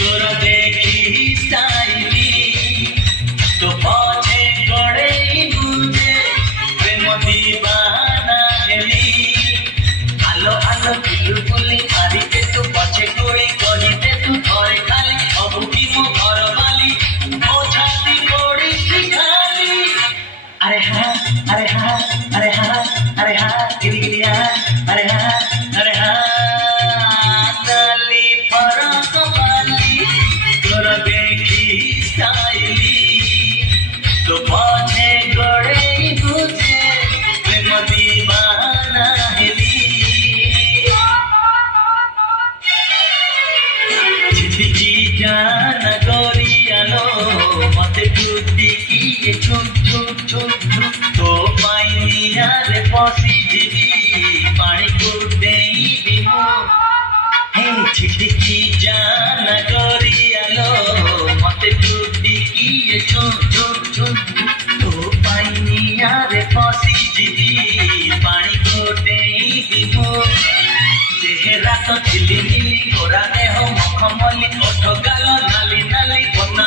तोर देखी स्टाइली तो पछे गड़े बुझे प्रेम दीवाना हेली आलो आलो किलु बोली मारी के तू पछे गोली कही दे तू थोड़े खाली अब की मो घर वाली मो छाती गोड़ी खाली अरे हाँ अरे हाँ अरे हाँ अरे हाँ गिरी गिरी हाँ अरे हाँ अरे हाँ नाली फरक वाली तोर देखी स्टाइली तो पछे गड़े बुझे प्रेम दीवाना हेली चिठी जान गोरियालो मते टूटी की छुप छुप छुप छुप तो पाइनिया रे पसी जीवी पानी को देई बिमो हे चिठी जान गोरियालो मते टूटी की छुप छुप छुप तो पाइनिया रे पसी जीवी पानी को देई बिमो चेहरा तो चिली मिली गोरा देह मखमली ओठ गाल नाली नाली बना